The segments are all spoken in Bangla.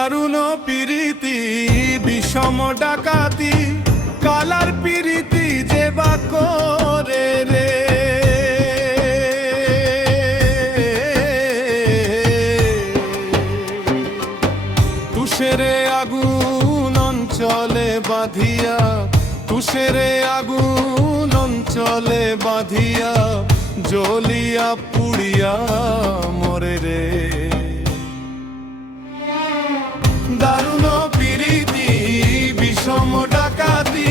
দারুণ পিরিতি বিষম ডাকাতি কালার পিরিতি যে বা করে রে। তুষেরে আগুন অঞ্চলে বাঁধিয়া, তুষেরে আগুন অঞ্চলে বাঁধিয়া জ্বলিয়া পুড়িয়া মরে রে। দারুণ পিরিতি বিষম ডাকাতি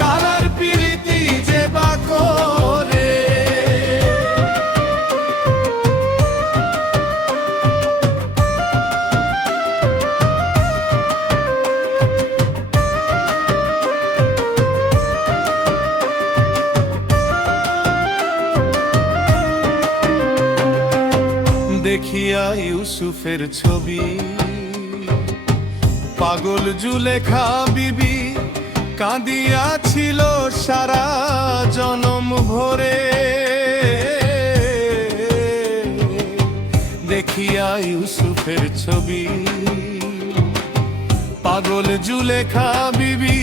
কালার পিরিতি যে বা করে। দেখিয়া ইউসুফের ছবি পাগল জুলেখা বিবি কাঁদিয়াছিল সারা জনম ভরে। দেখিয়া ইউসুফের ছবি পাগল জুলেখা বিবি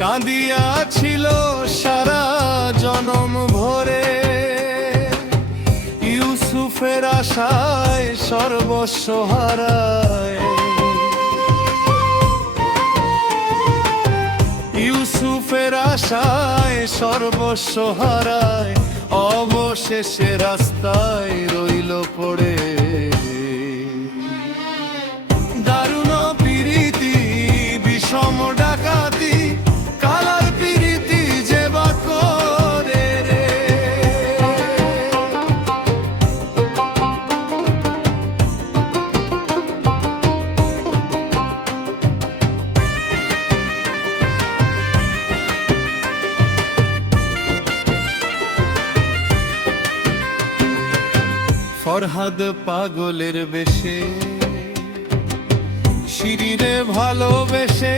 কাঁদিয়াছিল সারা জনম ভরে। ইউসুফের আশায় সর্বস্ব হারায়, ইউসুফের আশায় সর্বস্ব হারায় অবশেষে রাস্তায় রইল পড়ে। দারুণ পিরিতি বিষম ডাকাতি কালার পিরিতি যে বা করে রে। ফরহাদ পাগলের বেশে শিরিরে ভালোবেসে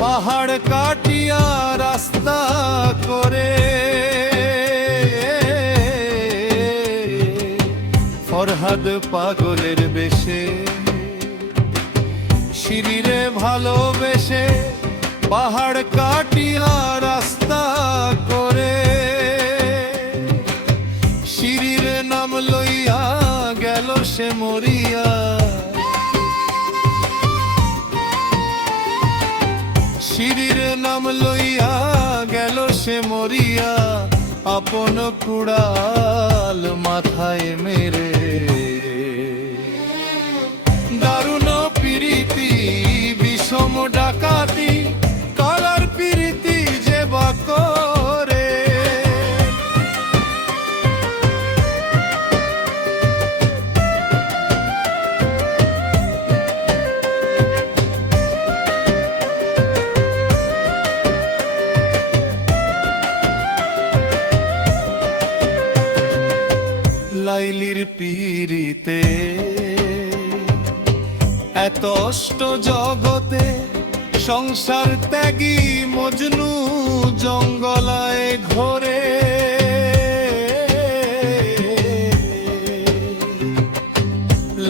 পাহাড় কাটিয়া রাস্তা করে। ফরহাদ পাগলের বেশে শিরিরে ভালোবেসে পাহাড় কাটিয়া রাস্তা করে। শিরির নাম লইয়া গেল সে মরিয়া, শিরির নাম লইয়া গেল সে মরিয়া আপন কুড়াল মাথায় মেরে। দারুণ পিরিতি বিষম ডাকাতি কালার পিরিতি যে বা করে। লাইলির পিরিতে এত অষ্ট জগতে সংসার ত্যাগী মজনু জঙ্গলায় ঘোরে।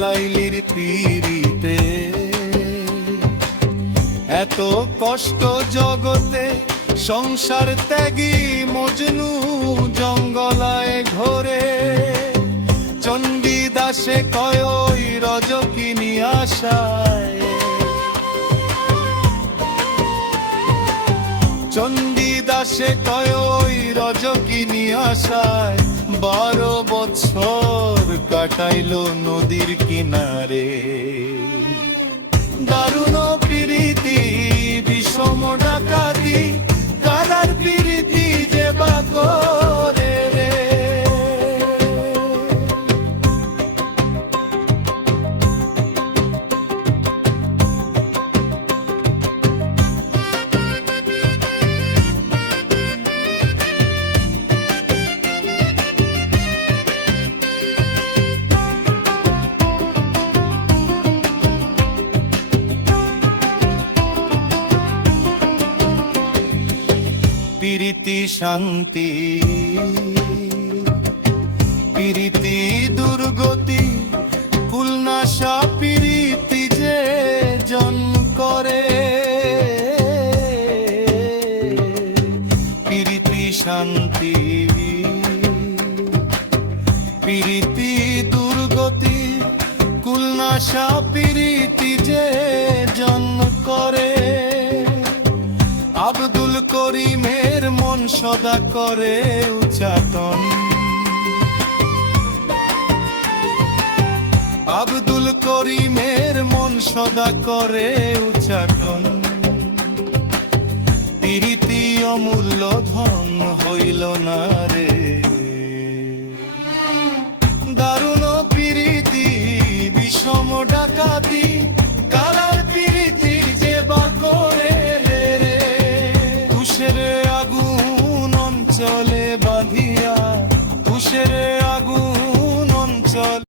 লাইলির পিরিতে এত কষ্ট জগতে সংসার ত্যাগী মজনু জঙ্গলায় ঘোরে। চণ্ডী দাসে কয় ওই রজকিনী আশায়, চণ্ডী দাসে কয় ওই রজকিনী আশায় 12 বছর কাটাইল নদীর কিনারে। দারুণ পিরিতি বিষম ডাকাতি কালার পিরিতি যে বা করে রে। পিরিতি শান্তি পিরিতি দুর্গতি কুলনাশা পিরিতি যে আশা প্রীতি যে জন্ম করে, আব্দুল করিমের মন সদা করে উচ্চাটন। আব্দুল করিমের মন সদা করে উচ্চাটন। প্রীতি অমূল্য ধন হইল না রে, দারুণ প্রীতি বিষম ডাকাতি, কারার প্রীতি যে বা করে রে। তুষের আগুন অঞ্চলে বাঁধিয়া, তুষের আগুন অঞ্চল